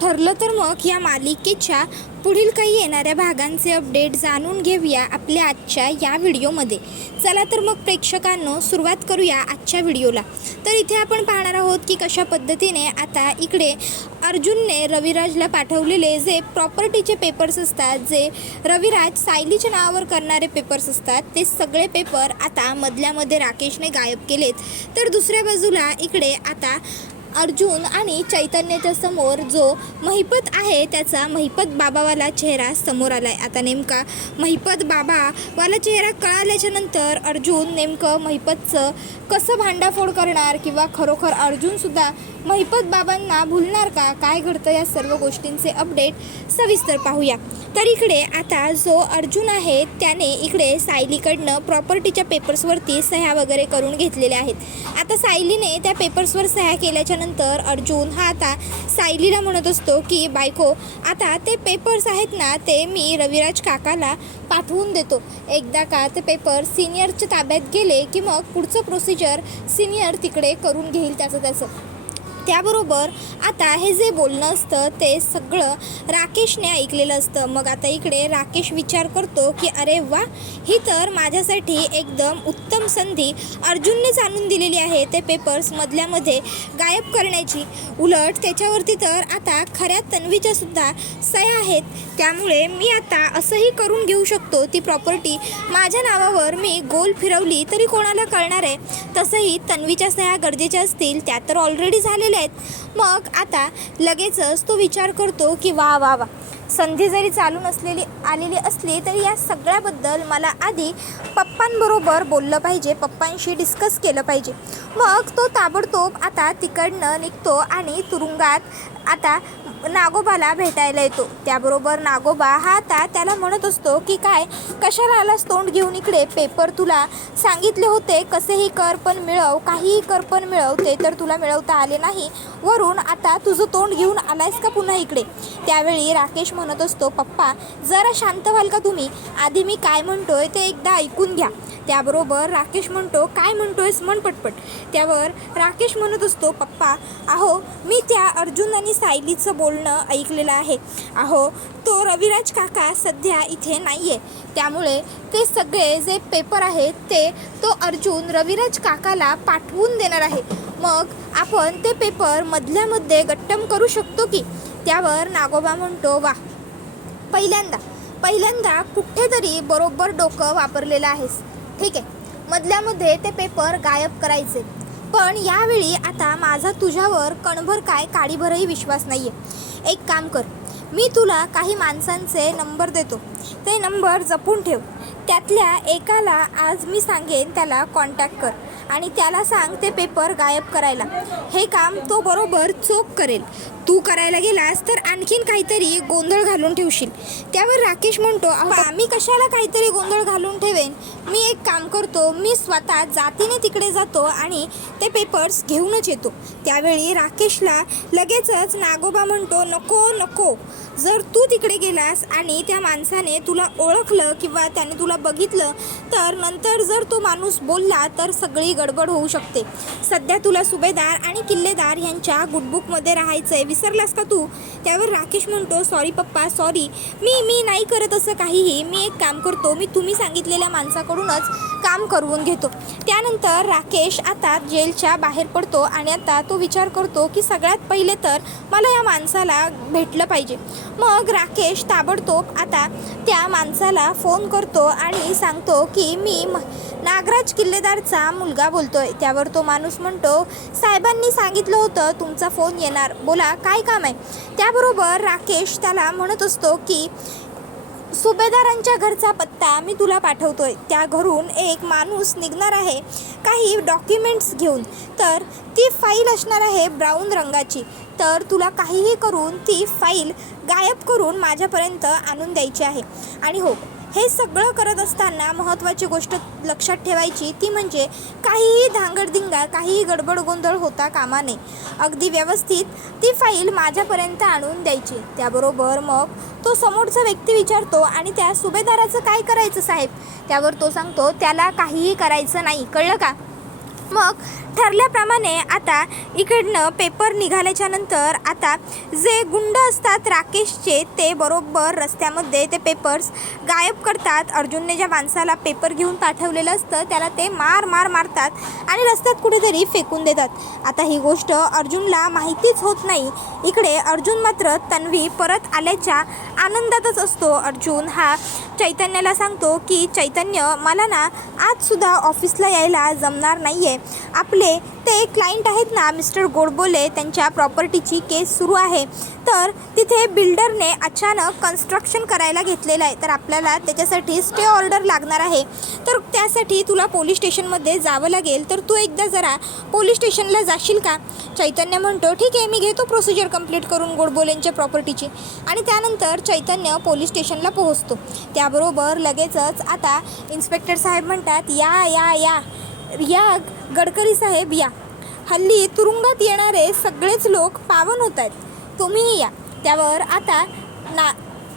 ठरलं तर मग या मालिकेच्या पुढील काही येणाऱ्या भागांचे अपडेट जाणून घेऊया आपल्या आजच्या या व्हिडिओमध्ये. चला तर मग प्रेक्षकांनो सुरुवात करूया आजच्या व्हिडिओला. तर इथे आपण पाहणार आहोत की कशा पद्धतीने आता इकडे अर्जुनने रविराजला पाठवलेले जे प्रॉपर्टीचे पेपर्स असतात, जे रविराज सायलीच्या नावावर करणारे पेपर्स असतात, ते सगळे पेपर आता मधल्यामध्ये राकेशने गायब केलेत. तर दुसऱ्या बाजूला इकडे आता अर्जुन आणि चैतन्याच्या समोर जो महिपत आहे त्याचा महिपत बाबावाला चेहरा समोर आलाय. आता नेमका महिपत बाबावाला चेहरा कळाल्याच्या नंतर अर्जुन नेमकं महिपतचं कसं भांडाफोड करणार किंवा खरोखर अर्जुनसुद्धा महिपत बाबांना भुलणार का, काय घडतं या सर्व गोष्टींचे अपडेट सविस्तर पाहूया. तर इकडे आता जो अर्जुन आहे त्याने इकडे सायलीकडनं प्रॉपर्टीच्या पेपर्सवरती सह्या वगैरे करून घेतलेल्या आहेत. आता सायलीने त्या पेपर्सवर सह्या केल्याच्या नंतर अर्जुन हा आता सायलीला म्हणत असतो की बायको, आता ते पेपर्स आहेत ना ते मी रविराज काकाला पाठवून देतो. एकदा का ते पेपर सिनियरच्या ताब्यात गेले की मग पुढचं प्रोसिजर सिनियर तिकडे करून घेईल त्याचं. त्याबरोबर आता हे जे बोलणं असतं ते सगळं राकेशने ऐकलेलं असतं. मग आता इकडे राकेश विचार करतो की अरे वा, ही तर माझ्यासाठी एकदम उत्तम संधी अर्जुननेच आणून दिलेली आहे ते पेपर्स मधल्यामध्ये गायब करण्याची. उलट त्याच्यावरती तर आता खऱ्या तन्वीच्या सुद्धा सह्या आहेत. त्यामुळे मी आता असंही करून घेऊ शकतो, ती प्रॉपर्टी माझ्या नावावर मी गोल फिरवली तरी कोणाला कळणार आहे. तसंही तन्वीच्या सह्या गरजेच्या असतील, त्या तर ऑलरेडी झालेल्या आहेत. मग आता लगेचच तो विचार करतो की वा वा वा, संधी जरी चालून आलेली असली तरी या सगळ्याबद्दल मला आधी पप्पांबरोबर बोललं पाहिजे, पप्पांशी डिस्कस केलं पाहिजे. मग तो ताबडतोब आता तिकडनं निघतो आणि तुरुंगात आता नागोबाला भेटायला येतो. त्याबरोबर नागोबा हा आता त्याला म्हणत असतो की काय, कशाला आलास तोंड घेऊन इकडे, पेपर तुला सांगितले होते कसेही कर पण मिळव, काहीही कर पण मिळव, ते तर तुला मिळवता आले नाही, वरून आता तुझं तोंड घेऊन आलायस का पुन्हा इकडे. त्यावेळी राकेश म्हणत असतो पप्पा जरा शांत व्हाल का तुम्ही, आधी मी काय म्हणतोय ते एकदा ऐकून घ्या. त्याबरोबर राकेश म्हणतो काय म्हणतोयस म्हण पटपट. त्यावर राकेश म्हणत असतो पप्पा अहो मी त्या अर्जुन आणि सायलीचं बोलणं ऐकलेलं आहे. अहो तो रविराज काका सध्या इथे नाही आहे, त्यामुळे ते सगळे जे पेपर आहेत ते तो अर्जुन रविराज काकाला पाठवून देणार आहे. मग आपण ते पेपर मधल्यामध्ये गट्टम करू शकतो की. त्यावर नागोबा म्हणतो वा, पहिल्यांदा कुठेतरी बरोबर डोकं वापरलेलं आहेस. ठीक आहे, मधल्यामध्ये ते पेपर गायब करायचे, पण यावेळी आता माझा तुझ्यावर कणभर काय काडीभरही विश्वास नाही आहे. एक काम कर, मी तुला काही माणसांचे नंबर देतो, ते नंबर जपून ठेव. त्यातल्या एकाला आज मी सांगेन त्याला कॉन्टॅक्ट कर आणि त्याला सांग ते पेपर गायब करायला. हे काम तो बरोबर चोख करेल. तू करायला गेलास तर आणखीन काहीतरी गोंधळ घालून ठेवशील. त्यावर राकेश म्हणतो मी कशाला काहीतरी गोंधळ घालून ठेवेन, मी एक काम करतो, मी स्वतः जातीने तिकडे जातो आणि ते पेपर्स घेऊनच येतो. त्यावेळी राकेशला लगेचच नागोबा म्हणतो नको, जर तू तिकडे गेलास आणि त्या माणसाने तुला ओळखलं किंवा त्याने तुला बघितलं तर नंतर जर तो माणूस बोलला तर सगळी गडबड होऊ शकते. सध्या तुला सुभेदार आणि किल्लेदार यांच्या गुडबुकमध्ये राहायचं आहे, विसरलास का तू. त्यावर राकेश म्हणतो सॉरी पप्पा, सॉरी, मी नाही करत असं काहीही. मी एक काम करतो, मी तुम्ही सांगितलेल्या माणसाकडूनच काम करवून घेतो. त्यानंतर राकेश आता जेलच्या बाहेर पडतो आणि आता तो विचार करतो की सगळ्यात पहिले तर मला या माणसाला भेटलं पाहिजे. मग राकेश ताबडतोब आता त्या माणसाला फोन करतो आणि सांगतो की मी नागराज किल्लेदारचा मुलगा बोलतोय. त्यावर तो माणूस म्हणतो साहेबांनी सांगितलं होतं तुमचा फोन येणार, बोला काय काम आहे. त्याबरोबर राकेश त्याला म्हणत असतो की सुभेदारांच्या घरचा पत्ता मी तुला पाठवतोय, त्या घरून एक माणूस निघणार आहे काही डॉक्युमेंट्स घेऊन, तर ती फाईल असणार आहे ब्राऊन रंगाची, तर तुला काहीही करून ती फाईल गायब करून माझ्यापर्यंत आणून द्यायची आहे. आणि हो, हे सगळं करत असताना महत्त्वाची गोष्ट लक्षात ठेवायची ती म्हणजे काहीही धांगडधिंगा, काहीही गडबड गोंधळ होता कामा नये. अगदी व्यवस्थित ती फाईल माझ्यापर्यंत आणून द्यायची. त्याबरोबर मग तो समोरचा व्यक्ती विचारतो आणि त्या सुभेदाराचं काय करायचं साहेब. त्यावर तो सांगतो त्याला काहीही करायचं नाही, कळलं का. मग ठरल्याप्रमाणे आता इकडनं पेपर निघाल्याच्या नंतर आता जे गुंड असतात राकेशचे ते बरोबर रस्त्यामध्ये ते पेपर्स गायब करतात. अर्जुनने ज्या माणसाला पेपर घेऊन पाठवलेलं असतं त्याला ते मारतात आणि रस्त्यात कुठेतरी फेकून देतात. आता ही गोष्ट अर्जुनला माहितीच होत नाही. इकडे अर्जुन मात्र तन्वी परत आल्याच्या आनंदातच असतो. अर्जुन हा चैतन्याला सांगतो की चैतन्य, मला ना आजसुद्धा ऑफिसला यायला जमणार नाही आहे. आपले ते क्लायंट आहेत ना मिस्टर गोडबोले, त्यांच्या प्रॉपर्टीची केस सुरू आहे. तर तिथे बिल्डरने अचानक कन्स्ट्रक्शन करायला घेतलेलं आहे. तर आपल्याला त्याच्यासाठी स्टे ऑर्डर लागणार आहे. तर त्यासाठी तुला पोलीस स्टेशनमध्ये जावं लागेल. तर तू एकदा जरा पोलीस स्टेशनला जाशील का? चैतन्य म्हणतो ठीक आहे, मी घेतो प्रोसिजर कंप्लीट करून गोडबोलेंच्या प्रॉपर्टीची. आणि त्यानंतर चैतन्य पोलीस स्टेशनला पोहोचतो. त्याबरोबर लगेचच आता इन्स्पेक्टर साहेब म्हणतात या या या या गडकरी साहेब या. हल्ली तुरुंगात येणारे सगळेच लोक पावन होत आहेत, तुम्हीही या. त्यावर आता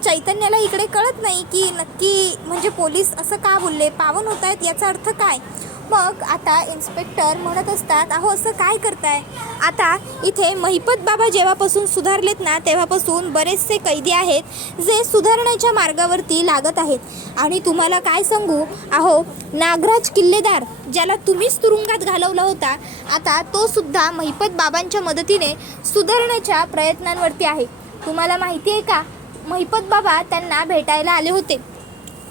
चैतन्याला इकडे कळत नाही की नक्की म्हणजे पोलीस असं का बोलले, पावन होत आहेत याचा अर्थ काय. मग आता इन्स्पेक्टर म्हणत असतात अहो असं काय करताय. आता इथे महिपत बाबा जेव्हापासून सुधारलेत ना तेव्हापासून बरेचसे कैदी आहेत जे सुधारण्याच्या मार्गावरती लागत आहेत. आणि तुम्हाला काय सांगू, अहो नागराज किल्लेदार ज्याला तुम्हीच तुरुंगात घालवला होता, आता तो सुद्धा महिपत बाबांच्या मदतीने सुधारण्याच्या प्रयत्नांवरती आहे. तुम्हाला माहिती आहे का, महिपत बाबा त्यांना भेटायला आले होते.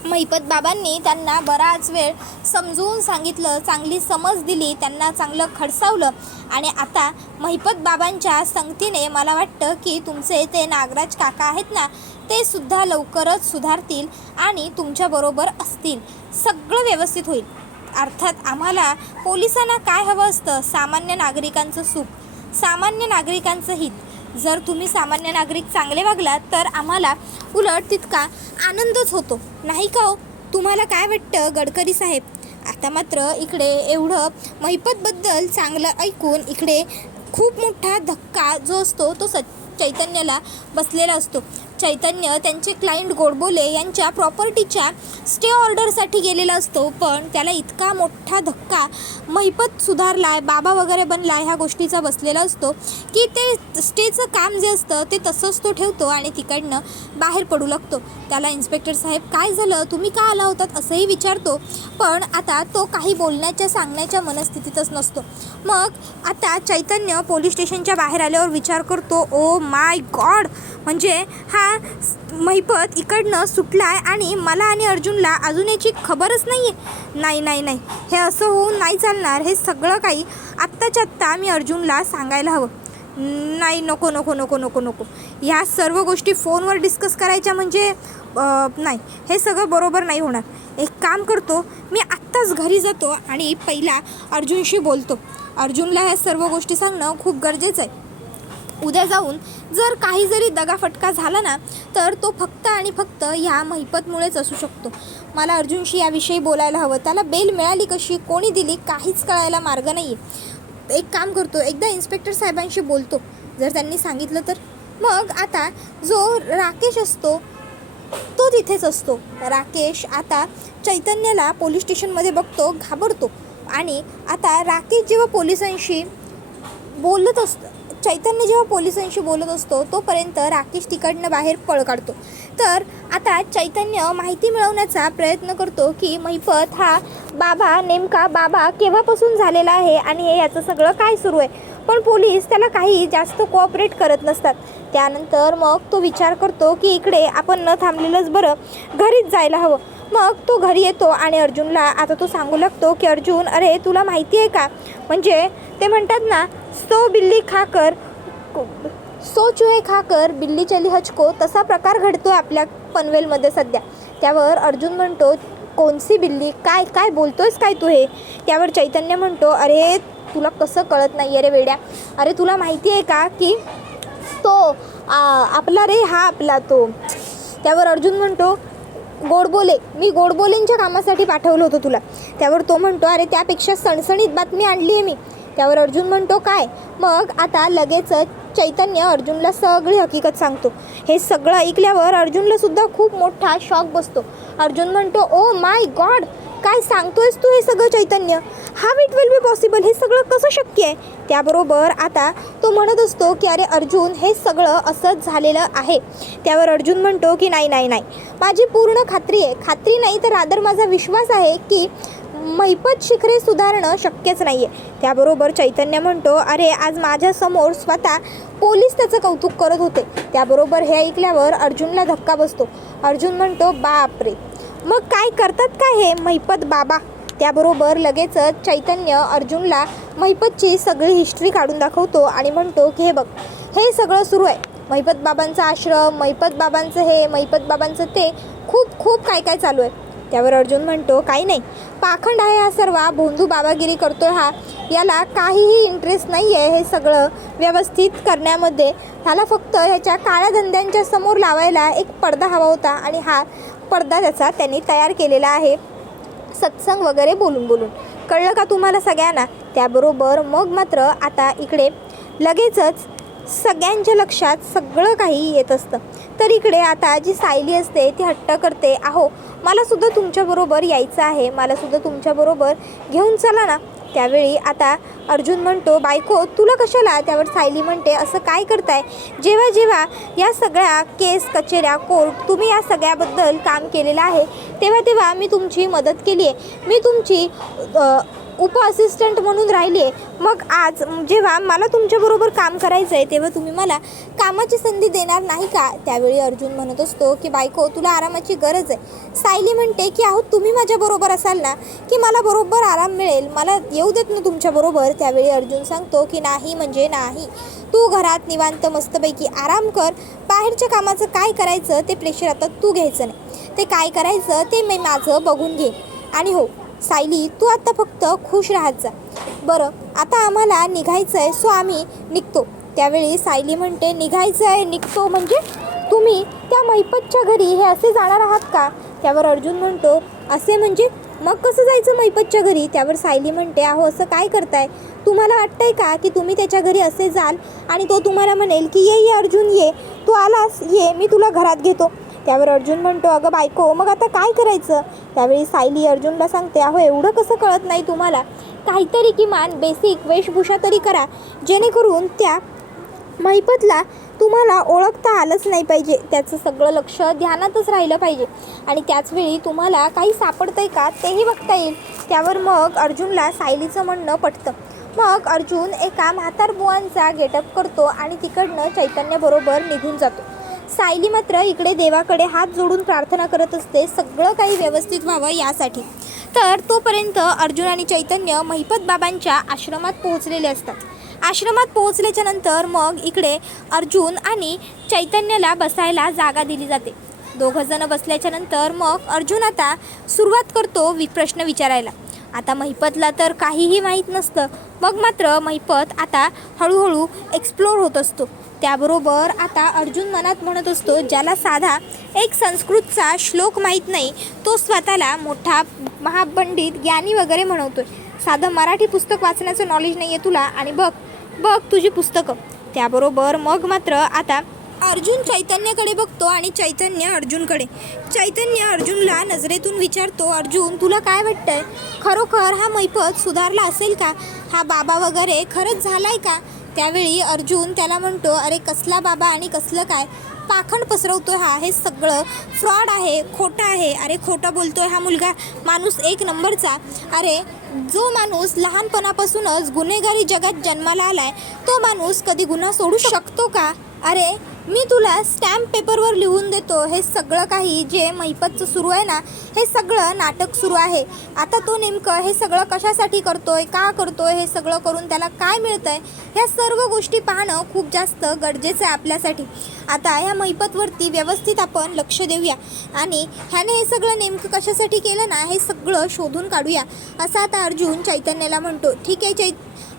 महिपत बाबांनी त्यांना बराच वेळ समजून सांगितलं, चांगली समज दिली, त्यांना चांगलं खडसावलं. आणि आता महिपत बाबांच्या संगतीने मला वाटतं की तुमचे ते नागराज काका आहेत ना ते सुद्धा लवकरच सुधारतील आणि तुमच्याबरोबर असतील. सगळं व्यवस्थित होईल. अर्थात आम्हाला पोलिसांना काय हवं असतं, सामान्य नागरिकांचं सुख, सामान्य नागरिकांचं हित. जर तुम्ही सामान्य नागरिक चांगले वागलात तर आम्हाला उलट तितका आनंदच होतो, नाही का हो? तुम्हाला काय वाटतं गडकरी साहेब? आता मात्र इकडे एवढं महिपतबद्दल चांगलं ऐकून इकडे खूप मोठा धक्का जो असतो तो चैतन्याला बसलेला असतो. चैतन्य त्यांचे क्लायंट गोडबोले यांच्या प्रॉपर्टीच्या स्टे ऑर्डरसाठी गेलेला असतो. पण त्याला इतका मोठा धक्का महिपत सुधारलाय, बाबा वगैरे बनलाय ह्या गोष्टीचा बसलेला असतो की ते स्टेचं काम जे असतं ते तसंच तो ठेवतो आणि तिकडनं बाहेर पडू लागतो. त्याला इन्स्पेक्टर साहेब काय झालं, तुम्ही का आला होतात असंही विचारतो. पण आता तो काही बोलण्याच्या सांगण्याच्या मनस्थितीतच नसतो. मग आता चैतन्य पोलीस स्टेशनच्या बाहेर आल्यावर विचार करतो, ओ माय गॉड, म्हणजे हा महिपत इकडनं सुटलाय आणि मला आणि अर्जुनला अजून याची खबरच नाही आहे. नाही, हे असं होऊन नाही चालणार. हे सगळं काही आत्ताच्या आत्ता मी अर्जुनला सांगायला हवं. नाही, नको. ह्या सर्व गोष्टी फोनवर डिस्कस करायच्या म्हणजे नाही, हे सगळं बरोबर नाही होणार. एक काम करतो, मी आत्ताच घरी जातो आणि पहिला अर्जुनशी बोलतो. अर्जुनला ह्या सर्व गोष्टी सांगणं खूप गरजेचं आहे. उद्या जाऊन जर काही जरी दगाफटका झाला ना तर तो फक्त आणि फक्त ह्या महिपतमुळेच असू शकतो. मला अर्जुनशी याविषयी बोलायला हवं. त्याला बेल मिळाली कशी, कोणी दिली, काहीच कळायला मार्ग नाही आहे. एक काम करतो, एकदा इन्स्पेक्टर साहेबांशी बोलतो, जर त्यांनी सांगितलं तर. मग आता जो राकेश असतो तो तिथेच असतो. राकेश आता चैतन्याला पोलीस स्टेशनमध्ये बघतो, घाबरतो. आणि आता राकेश जेव्हा पोलिसांशी बोलत असतो, चैतन्य जेव्हा पोलिसांशी बोलत असतो तोपर्यंत राकेश तिकडनं बाहेर पळ काढतो. तर आता चैतन्य माहिती मिळवण्याचा प्रयत्न करतो की महिपत हा नेमका बाबा केव्हापासून झालेला आहे आणि हे याचं सगळं काय सुरू आहे. पण पोलीस त्याला काही जास्त कोऑपरेट करत नसतात. त्यानंतर मग तो विचार करतो की इकडे आपण न थांबलेलंच बरं, घरीच जायला हवं. मग तो घरी येतो आणि अर्जुनला आता तो सांगू लागतो की अर्जुन, अरे तुला माहिती आहे का, म्हणजे ते म्हणतात ना सो चूहे खाकर बिल्ली चली हचको, तसा प्रकार घडतोय आपल्या पनवेलमध्ये सध्या. त्यावर अर्जुन म्हणतो, कोणसी बिल्ली, काय बोलतोयस काय तू हे? त्यावर चैतन्य म्हणतो, अरे तुला कसं कळत नाही आहे रे वेड्या, अरे तुला माहिती आहे का की तो आपला रे हा आपला तो. त्यावर अर्जुन म्हणतो, गोडबोले, मी गोडबोलेंच्या कामासाठी पाठवलं होतं तुला. त्यावर तो म्हणतो, अरे त्यापेक्षा सणसणीत बातमी आणली आहे मी. त्यावर अर्जुन म्हणतो, काय? मग आता लगेचच चैतन्य अर्जुनला सगळी हकीकत सांगतो. हे सगळं ऐकल्यावर अर्जुनला सुद्धा खूप मोठा शॉक बसतो. अर्जुन म्हणतो, ओ माय गॉड, काय सांगतोयस तू हे सगळं Chaitanya? How it will be possible, हे सगळं कसं शक्य आहे? त्याबरोबर आता तो म्हणत असतो की अरे अर्जुन, हे सगळं असंच झालेलं आहे. त्यावर अर्जुन म्हणतो की नाही नाही नाही, माझी पूर्ण खात्री आहे. खात्री नाही तर रादर माझा विश्वास आहे की महिपत शिखरे सुधारणं शक्यच नाही आहे. त्याबरोबर चैतन्य म्हणतो, अरे आज माझ्यासमोर स्वतः पोलीस त्याचं कौतुक करत होते. त्याबरोबर हे ऐकल्यावर अर्जुनला धक्का बसतो. अर्जुन म्हणतो, बापरे, मग काय करतात काय हे महिपत बाबा? त्याबरोबर लगेचच चैतन्य अर्जुनला महिपतची सगळी हिस्ट्री काढून दाखवतो आणि म्हणतो की हे बघ, हे सगळं सुरू आहे. महिपत बाबांचा आश्रम, महिपत बाबांचं हे, महिपत बाबांचं ते, खूप खूप काय काय चालू आहे. त्यावर अर्जुन म्हणतो, काही नाही, पाखंड आहे हा सर्व, भोंदू बाबागिरी करतोय हा, याला काहीही इंटरेस्ट नाही आहे हे सगळं व्यवस्थित करण्यामध्ये. ह्याला फक्त ह्याच्या काळ्या धंद्यांच्या समोर लावायला एक पडदा हवा होता आणि हा पडदा त्याचा त्यांनी तयार केलेला आहे, सत्संग वगैरे बोलून बोलून. कळलं का तुम्हाला सगळ्यांना? त्याबरोबर मग मात्र आता इकडे लगेचच सगळ्यांच्या लक्षात सगळं काही येत असतं. तर इकडे आता जी सायली असते ती हट्ट करते, अहो मलासुद्धा तुमच्याबरोबर यायचं आहे, मलासुद्धा तुमच्याबरोबर घेऊन चला ना. त्यावेळी आता अर्जुन म्हणतो, बायको तुला कशाला? त्यावर सायली म्हणते, असं काय करताय? जेव्हा जेव्हा या सगळ्या केस, कचेऱ्या, कोर्ट, तुम्ही या सगळ्याबद्दल काम केलेलं आहे, तेव्हा तेव्हा मी तुमची मदत केली आहे, मी तुमची उप असिस्टंट म्हणून राहिली आहे. मग आज जेव्हा मला तुमच्याबरोबर काम करायचं आहे तेव्हा तुम्ही मला कामाची संधी देणार नाही का? त्यावेळी अर्जुन म्हणत असतो की बायको तुला आरामाची गरज आहे. सायली म्हणते की अहो तुम्ही माझ्याबरोबर असाल ना की मला बरोबर आराम मिळेल, मला येऊ देत ना तुमच्याबरोबर. त्यावेळी अर्जुन सांगतो की नाही म्हणजे नाही, तू घरात निवांत मस्तपैकी आराम कर, बाहेरच्या कामाचं काय करायचं ते प्रेशर आता तू घ्यायचं नाही, ते काय करायचं ते मी माझं बघून घेईन. आणि हो सायली, तू आत्ता फक्त खुश राहत जा. बरं आता आम्हाला निघायचं आहे, सो आम्ही निघतो. त्यावेळी सायली म्हणते, निघायचं आहे, निघतो म्हणजे तुम्ही त्या महिपतच्या घरी हे असे जाणार आहात का? त्यावर अर्जुन म्हणतो, असे म्हणजे मग कसं जायचं महिपतच्या घरी? त्यावर सायली म्हणते, अहो असं काय करताय? तुम्हाला वाटतंय का की तुम्ही त्याच्या घरी असे जाल आणि तो तुम्हाला म्हणेल की ये ये अर्जुन ये, तू आलास ये, मी तुला घरात घेतो. त्यावर अर्जुन म्हणतो, अगं बायको मग आता काय करायचं? त्यावेळी सायली अर्जुनला सांगते, अहो एवढं कसं कळत नाही तुम्हाला? काहीतरी किमान बेसिक वेशभूषा तरी करा, जेणेकरून त्या महिपतला तुम्हाला ओळखता आलंच नाही पाहिजे, त्याचं सगळं लक्ष ध्यानातच राहिलं पाहिजे आणि त्याचवेळी तुम्हाला काही सापडतंय का तेही बघता येईल. त्यावर मग अर्जुनला सायलीचं म्हणणं पटतं. मग अर्जुन एका म्हातारबुवांचा गेटअप करतो आणि तिकडनं चैतन्याबरोबर निघून जातो. सायली मात्र इकडे देवाकडे हात जोडून प्रार्थना करत असते, सगळं काही व्यवस्थित व्हावं यासाठी. तर तोपर्यंत अर्जुन आणि चैतन्य महिपत बाबांच्या आश्रमात पोहोचलेले असतात. आश्रमात पोहोचल्याच्या नंतर मग इकडे अर्जुन आणि चैतन्याला बसायला जागा दिली जाते. दोघंजणं बसल्याच्या नंतर मग अर्जुन आता सुरुवात करतो प्रश्न विचारायला. आता महिपतला तर काहीही माहीत नसतं. मग मात्र महिपत आता हळूहळू एक्सप्लोर होत असतो. त्याबरोबर आता अर्जुन मनात म्हणत असतो, ज्याला साधा एक संस्कृतचा श्लोक माहीत नाही तो स्वतःला मोठा महापंडित ज्ञानी वगैरे म्हणवतोय. साधं मराठी पुस्तक वाचण्याचं नॉलेज नाही आहे तुला आणि बघ बघ तुझी पुस्तकं. त्याबरोबर मग मात्र आता अर्जुन चैतन्याकडे बघतो आणि चैतन्य अर्जुनकडे. चैतन्य अर्जुनला नजरेतून विचारतो, अर्जुन तुला काय वाटतंय, खरोखर हा महिपत सुधारला असेल का? हा बाबा वगैरे खरंच झालाय का? त्यावेळी अर्जुन त्याला म्हणतो, अरे कसला बाबा आणि कसलं काय, पाखंड पसरवतोय हा, हे सगळं फ्रॉड आहे, खोटं आहे. अरे खोटं बोलतोय हा मुलगा, माणूस एक नंबरचा. अरे जो माणूस लहानपणापासूनच गुन्हेगारी जगात जन्माला आलाय तो माणूस कधी गुन्हा सोडू शकतो का? अरे मी तुला स्टॅम्प पेपरवर लिहून देतो, हे सगळं काही जे महिपतचं सुरू आहे ना, हे सगळं नाटक सुरू आहे. आता तो नेमकं हे सगळं कशासाठी करतोय, का करतोय, हे सगळं करून त्याला काय मिळतंय, ह्या सर्व गोष्टी पाहणं खूप जास्त गरजेचं आहे आपल्यासाठी. आता ह्या महिपतवरती व्यवस्थित आपण लक्ष देऊया आणि ह्याने हे सगळं नेमकं कशासाठी केलं ना, हे सगळं शोधून काढूया, असं आता अर्जुन चैतन्याला म्हणतो. ठीक आहे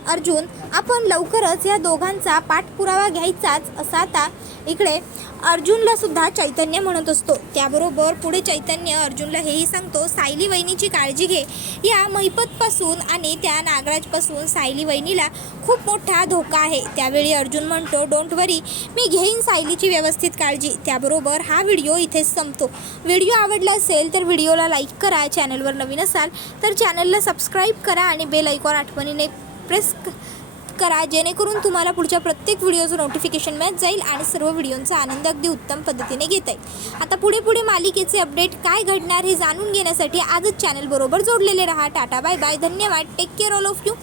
अर्जुन आपण लवकरच या दोघांचा पाठपुरावा घ्यायचाच असं आता इकडे अर्जुनला सुद्धा चैतन्य म्हणत असतो. त्याबरोबर पुढे चैतन्य अर्जुनला हेही सांगतो, सायली वहिनीची काळजी घे. या मैपतपासून आणि त्या नागराजपासून सायली वहिनीला खूप मोठा धोका आहे. त्यावेळी अर्जुन म्हणतो, डोंट वरी, मी घेईन सायलीची व्यवस्थित काळजी. त्याबरोबर हा व्हिडिओ इथेच संपतो. व्हिडिओ आवडला असेल तर व्हिडिओला लाईक करा. चॅनलवर नवीन असाल तर चॅनलला सबस्क्राईब करा आणि बेल आयकॉन आठवणीने प्रेस करा, जेणेकरून तुम्हाला पुढच्या प्रत्येक व्हिडिओचं नोटिफिकेशन मिळत जाईल आणि सर्व व्हिडिओंचा आनंद अगदी उत्तम पद्धतीने घेता येईल. आता पुढे मालिकेचे अपडेट काय घडणार हे जाणून घेण्यासाठी आजच चॅनल बरोबर जोडलेले रहा. टाटा बाय बाय, धन्यवाद, take care all of you.